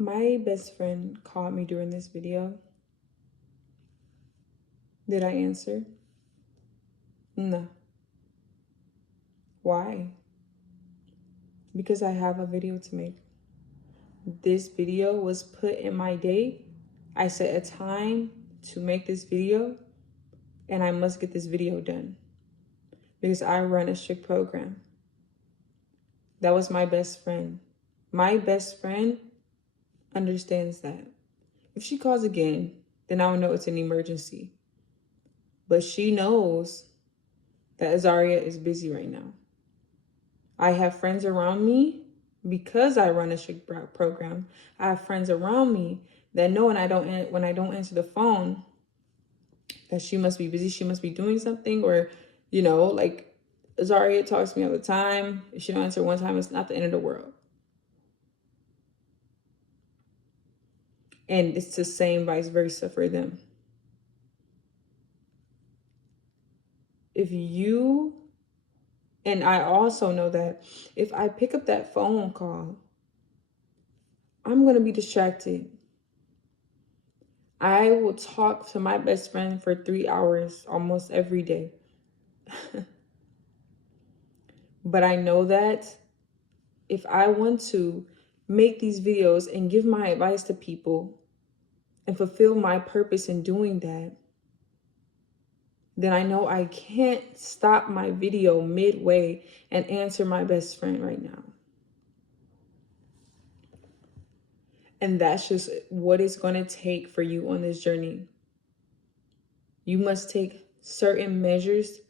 My best friend called me during this video. Did I answer? No. Why? Because I have a video to make. This video was put in my day. I set a time to make this video, and I must get this video done because I run a strict program. That was my best friend. My best friend understands that. If she calls again, then I will know it's an emergency. But she knows that Azaria is busy right now. I have friends around me because I run a strict program. I have friends around me that know when I don't answer the phone that she must be busy, she must be doing something, or like Azaria talks to me all the time. If she don't answer one time, it's not the end of the world. And it's the same vice versa for them. And I also know that if I pick up that phone call, I'm going to be distracted. I will talk to my best friend for 3 hours almost every day. But I know that if I want to make these videos and give my advice to people and fulfill my purpose in doing that, then I know I can't stop my video midway and answer my best friend right now. And that's just what it's going to take for you on this journey. You must take certain measures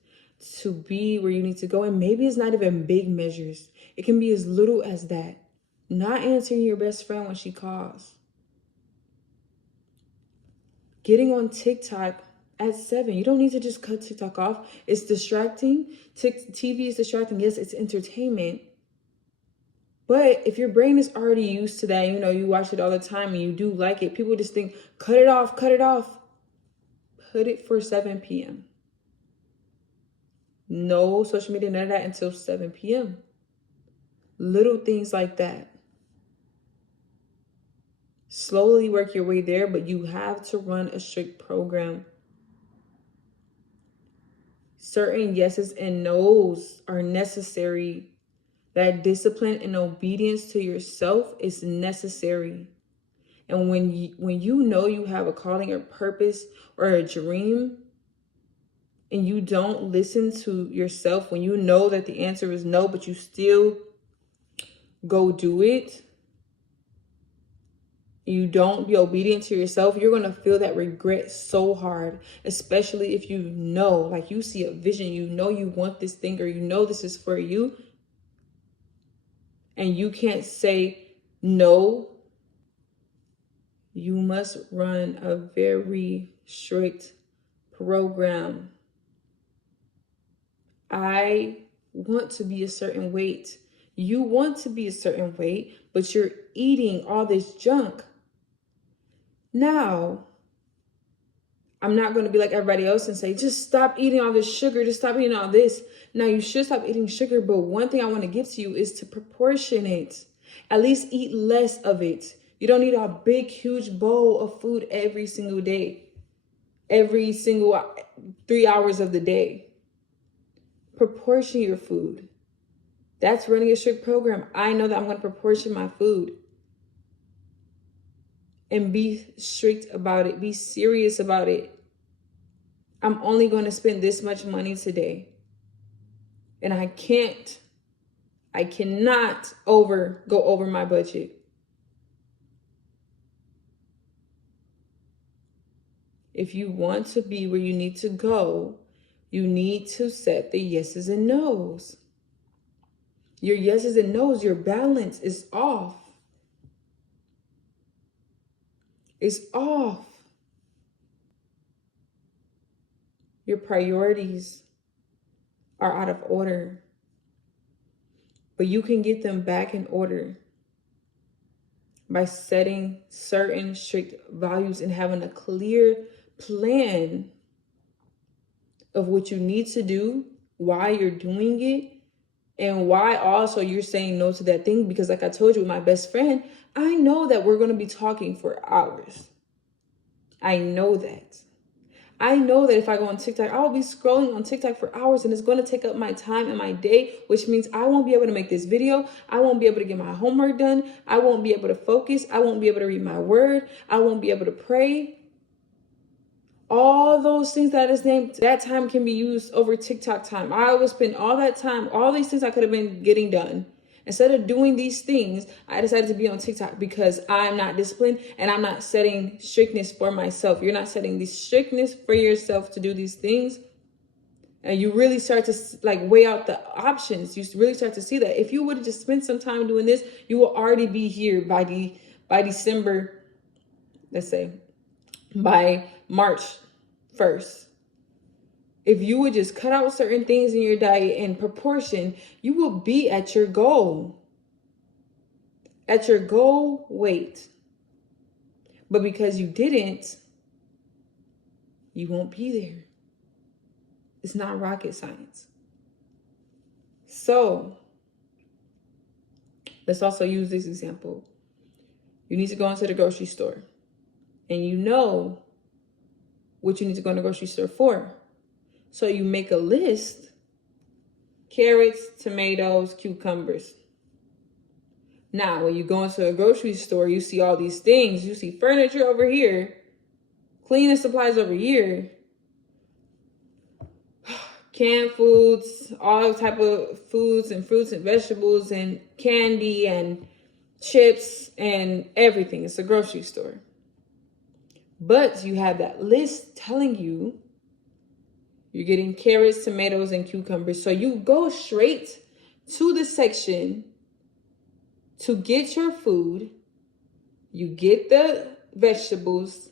to be where you need to go. And maybe it's not even big measures. It can be as little as that. Not answering your best friend when she calls. Getting on TikTok at 7. You don't need to just cut TikTok off. It's distracting. TV is distracting. Yes, it's entertainment. But if your brain is already used to that, you watch it all the time and you do like it, people just think, cut it off, cut it off. Put it for 7 p.m. No social media, none of that until 7 p.m. Little things like that. Slowly work your way there, but you have to run a strict program. Certain yeses and nos are necessary. That discipline and obedience to yourself is necessary. And when you know you have a calling or purpose or a dream, and you don't listen to yourself, when you know that the answer is no, but you still go do it, you don't be obedient to yourself, you're going to feel that regret so hard, especially if you know, like you see a vision, you want this thing, or this is for you, and you can't say no. You must run a very strict program. I want to be a certain weight. You want to be a certain weight, but you're eating all this junk. Now, I'm not going to be like everybody else and say, just stop eating all this sugar, just stop eating all this. Now, you should stop eating sugar, but one thing I want to give to you is to proportion it. At least eat less of it. You don't need a big, huge bowl of food every single day, every single 3 hours of the day. Proportion your food. That's running a strict program. I know that I'm going to proportion my food. And be strict about it. Be serious about it. I'm only going to spend this much money today. And I cannot go over my budget. If you want to be where you need to go, you need to set the yeses and nos. Your yeses and nos, your balance is off. It's off. Your priorities are out of order. But you can get them back in order by setting certain strict values and having a clear plan of what you need to do, why you're doing it, And why also you're saying no to that thing? Because like I told you with my best friend, I know that we're going to be talking for hours. I know that. I know that if I go on TikTok, I will be scrolling on TikTok for hours and it's going to take up my time and my day, which means I won't be able to make this video. I won't be able to get my homework done. I won't be able to focus. I won't be able to read my word. I won't be able to pray. All those things that is named, that time can be used over TikTok time. I will spend all that time, all these things I could have been getting done. Instead of doing these things, I decided to be on TikTok because I'm not disciplined and I'm not setting strictness for myself. You're not setting the strictness for yourself to do these things. And you really start to like weigh out the options. You really start to see that if you would have just spent some time doing this, you will already be here by December, let's say, by March 1st. If you would just cut out certain things in your diet in proportion, you will be at your goal. At your goal weight. But because you didn't, you won't be there. It's not rocket science. So, let's also use this example. You need to go into the grocery store. And you know what you need to go in the grocery store for. So you make a list: carrots, tomatoes, cucumbers. Now, when you go into a grocery store, you see all these things. You see furniture over here, cleaning supplies over here, canned foods, all type of foods and fruits and vegetables and candy and chips and everything. It's a grocery store. But you have that list telling you you're getting carrots, tomatoes, and cucumbers. So you go straight to the section to get your food. You get the vegetables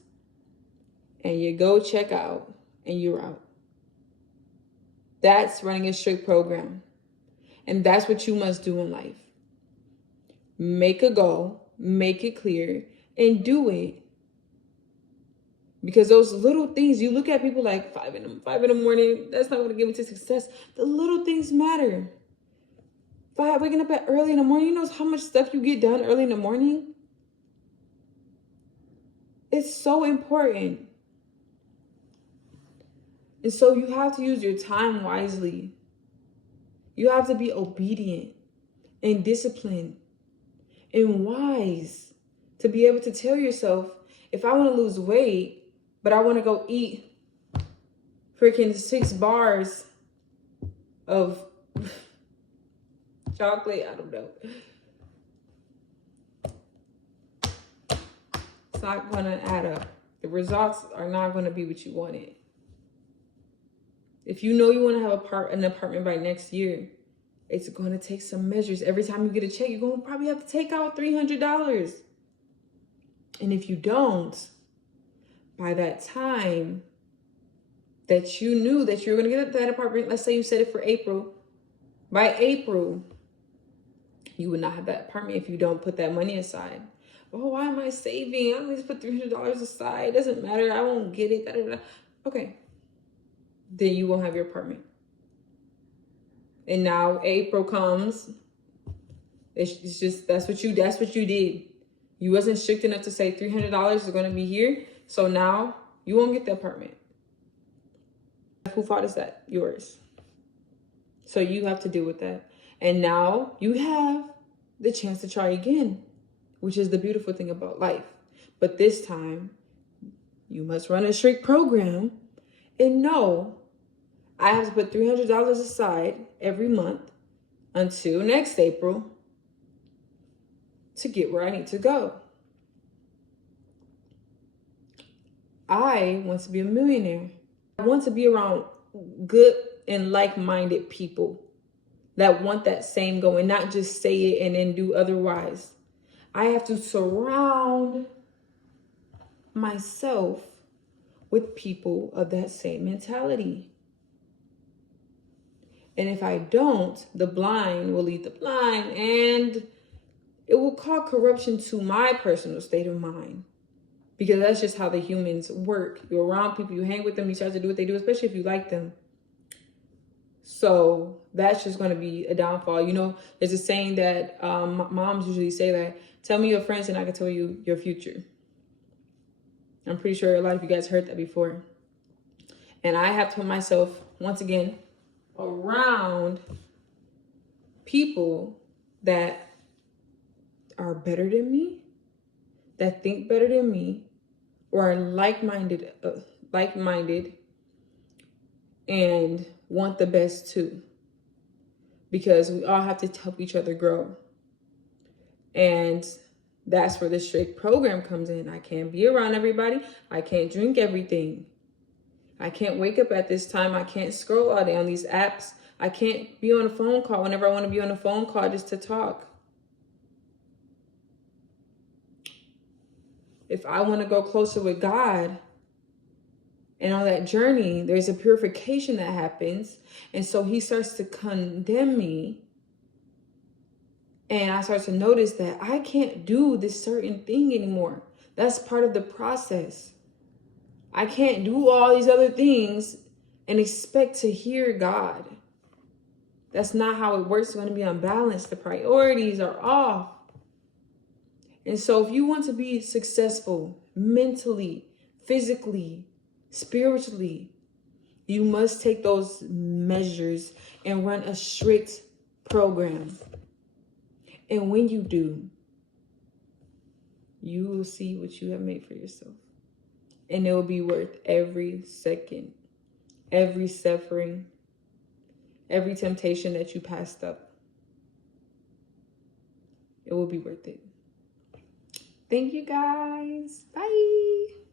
and you go check out and you're out. That's running a strict program. And that's what you must do in life. Make a goal, make it clear, and do it. Because those little things, you look at people like 5 in the morning, that's not going to get me to success. The little things matter. Waking up at early in the morning, you know how much stuff you get done early in the morning? It's so important. And so you have to use your time wisely. You have to be obedient and disciplined and wise to be able to tell yourself, if I want to lose weight, but I want to go eat freaking 6 bars of chocolate, I don't know. It's not going to add up. The results are not going to be what you wanted. If you know you want to have an apartment by next year, it's going to take some measures. Every time you get a check, you're going to probably have to take out $300. And if you don't, by that time that you knew that you were going to get that apartment, let's say you set it for April, by April, you would not have that apartment if you don't put that money aside. Oh, why am I saving? I don't need to put $300 aside. It doesn't matter. I won't get it. Da, da, da. Okay. Then you won't have your apartment. And now April comes. It's just, that's what you did. You wasn't strict enough to say $300 is going to be here. So now you won't get the apartment. Whose fault is that? Yours. So you have to deal with that. And now you have the chance to try again, which is the beautiful thing about life. But this time, you must run a strict program and know I have to put $300 aside every month until next April to get where I need to go. I want to be a millionaire. I want to be around good and like-minded people that want that same goal and not just say it and then do otherwise. I have to surround myself with people of that same mentality. And if I don't, the blind will lead the blind, and it will cause corruption to my personal state of mind. Because that's just how the humans work. You're around people, you hang with them, you start to do what they do, especially if you like them. So that's just going to be a downfall. You know, there's a saying that moms usually say that, tell me your friends and I can tell you your future. I'm pretty sure a lot of you guys heard that before. And I have to put myself, once again, around people that are better than me, that think better than me, or are like-minded and want the best too. Because we all have to help each other grow. And that's where the Straight program comes in. I can't be around everybody. I can't drink everything. I can't wake up at this time. I can't scroll all day on these apps. I can't be on a phone call whenever I want to be on a phone call just to talk. If I want to go closer with God and on that journey, there's a purification that happens. And so he starts to condemn me. And I start to notice that I can't do this certain thing anymore. That's part of the process. I can't do all these other things and expect to hear God. That's not how it works. It's going to be unbalanced. The priorities are off. And so if you want to be successful mentally, physically, spiritually, you must take those measures and run a strict program. And when you do, you will see what you have made for yourself. And it will be worth every second, every suffering, every temptation that you passed up. It will be worth it. Thank you guys. Bye.